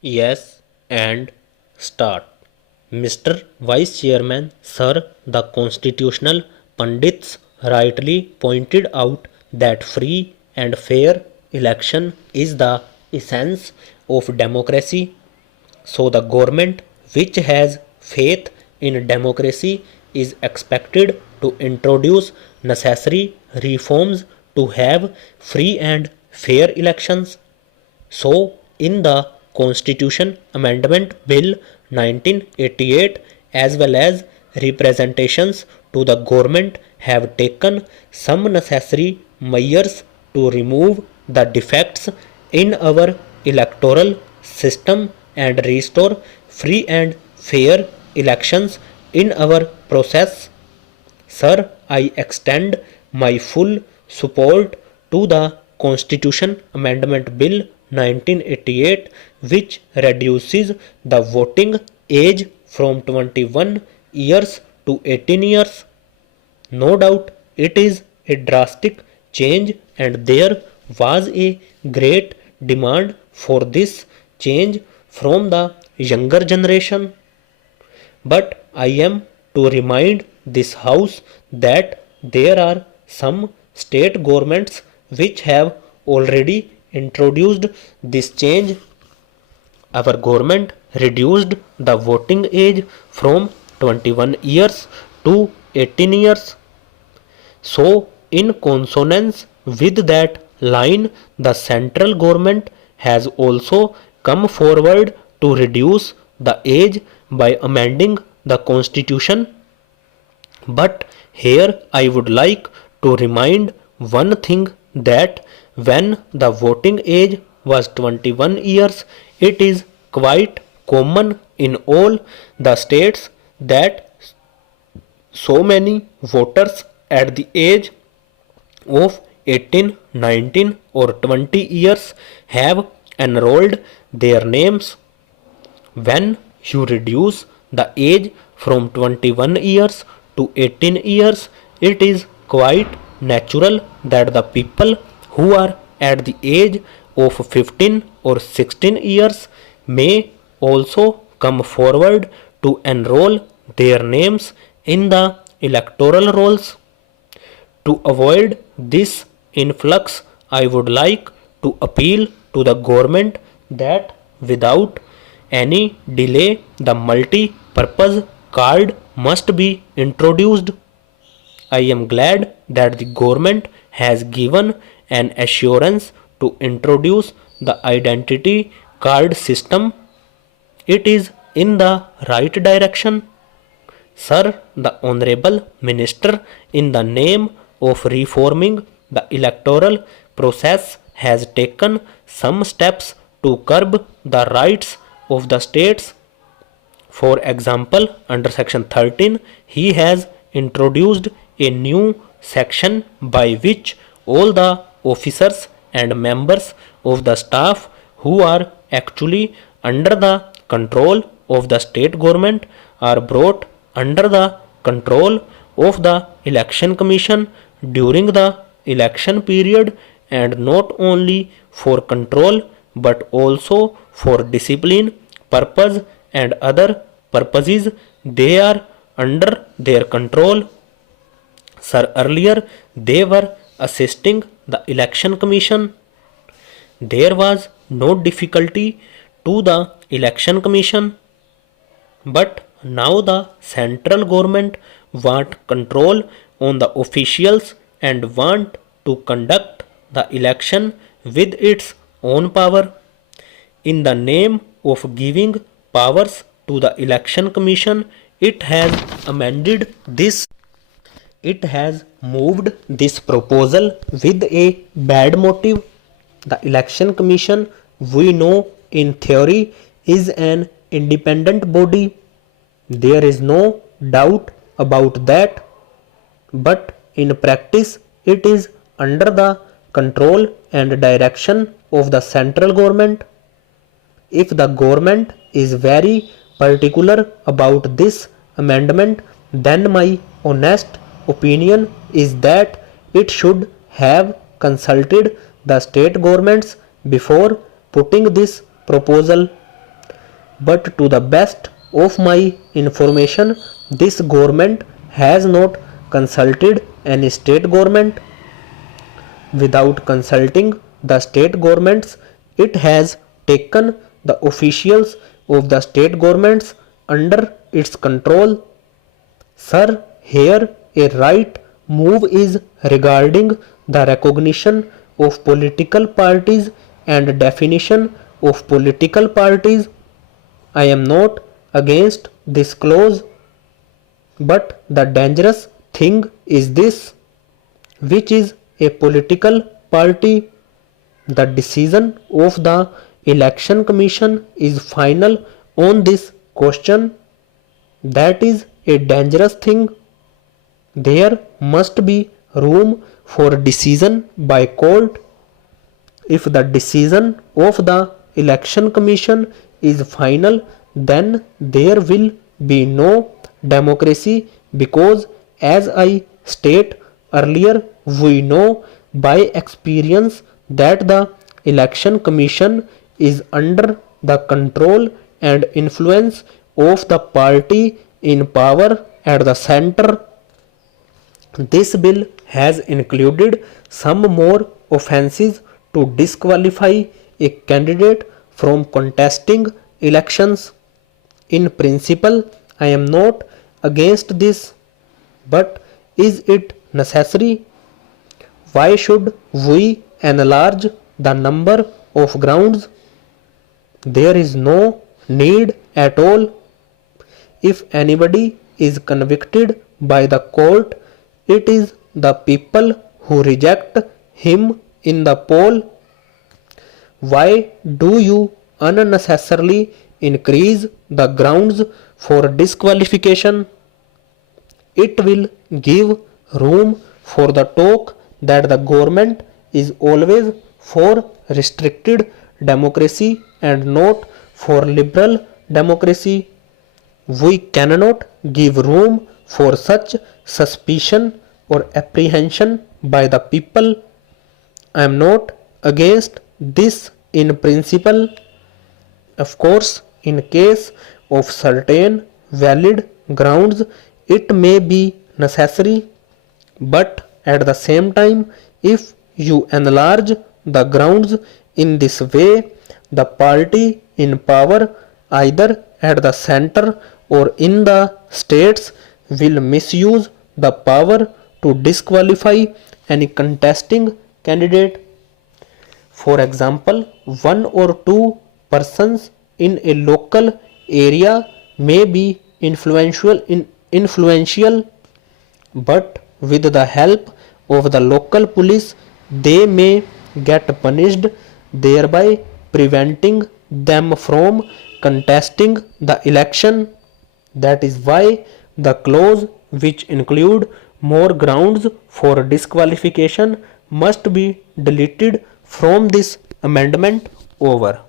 Yes, and start. Mr. Vice Chairman, Sir, the constitutional pundits rightly pointed out that free and fair election is the essence of democracy. So, the government, which has faith in democracy, is expected to introduce necessary reforms to have free and fair elections. So, in the Constitution Amendment Bill 1988, as well as representations to the government, have taken some necessary measures to remove the defects in our electoral system and restore free and fair elections in our process. Sir, I extend my full support to the Constitution Amendment Bill 1988, which reduces the voting age from 21 years to 18 years. No doubt it is a drastic change, and there was a great demand for this change from the younger generation. But I am to remind this House that there are some state governments which have already introduced this change. Our government reduced the voting age from 21 years to 18 years. So, in consonance with that line, the central government has also come forward to reduce the age by amending the constitution. But here I would like to remind one thing, that when the voting age was 21 years, it is quite common in all the states that so many voters at the age of 18, 19 or 20 years have enrolled their names. When you reduce the age from 21 years to 18 years, it is quite natural that the people who are at the age of 15 or 16 years may also come forward to enroll their names in the electoral rolls. To avoid this influx, I would like to appeal to the government that without any delay the multi-purpose card must be introduced. I am glad that the government has given an assurance to introduce the identity card system. It is in the right direction. Sir, the Honorable Minister, in the name of reforming the electoral process, has taken some steps to curb the rights of the states. For example, under Section 13, he has introduced a new section by which all the officers and members of the staff who are actually under the control of the state government are brought under the control of the election commission during the election period, and not only for control but also for discipline purpose and other purposes they are under their control. Sir, earlier they were assisting the election commission. There was no difficulty to the election commission, but now the central government want control on the officials and want to conduct the election with its own power. In the name of giving powers to the election commission, it has amended this. It has moved this proposal with a bad motive. The election commission, we know in theory, is an independent body. There is no doubt about that. But in practice, it is under the control and direction of the central government. If the government is very particular about this amendment, then my honest opinion is that it should have consulted the state governments before putting this proposal. but to the best of my information, this government has not consulted any state government. Without consulting the state governments, it has taken the officials of the state governments under its control. Sir, here a right move is regarding the recognition of political parties and definition of political parties. I am not against this clause, but the dangerous thing is this: which is a political party? The decision of the Election Commission is final on this question. That is a dangerous thing. There must be room for decision by court. If the decision of the Election Commission is final, then there will be no democracy, because, as I state earlier, we know by experience that the Election Commission is under the control and influence of the party in power at the center. This bill has included some more offences to disqualify a candidate from contesting elections. In principle, I am not against this, but is it necessary? Why should we enlarge the number of grounds? There is no need at all. If anybody is convicted by the court, it is the people who reject him in the poll. Why do you unnecessarily increase the grounds for disqualification? It will give room for the talk that the government is always for restricted democracy and not for liberal democracy. We cannot give room for such suspicion or apprehension by the people. I am not against this in principle. Of course, in case of certain valid grounds, it may be necessary, but at the same time, if you enlarge the grounds in this way, the party in power, either at the center or in the states, will misuse the power to disqualify any contesting candidate. For example, one or two persons in a local area may be influential, but with the help of the local police, they may get punished, thereby preventing them from contesting the election. That is why the clause which include more grounds for disqualification must be deleted from this amendment. Over.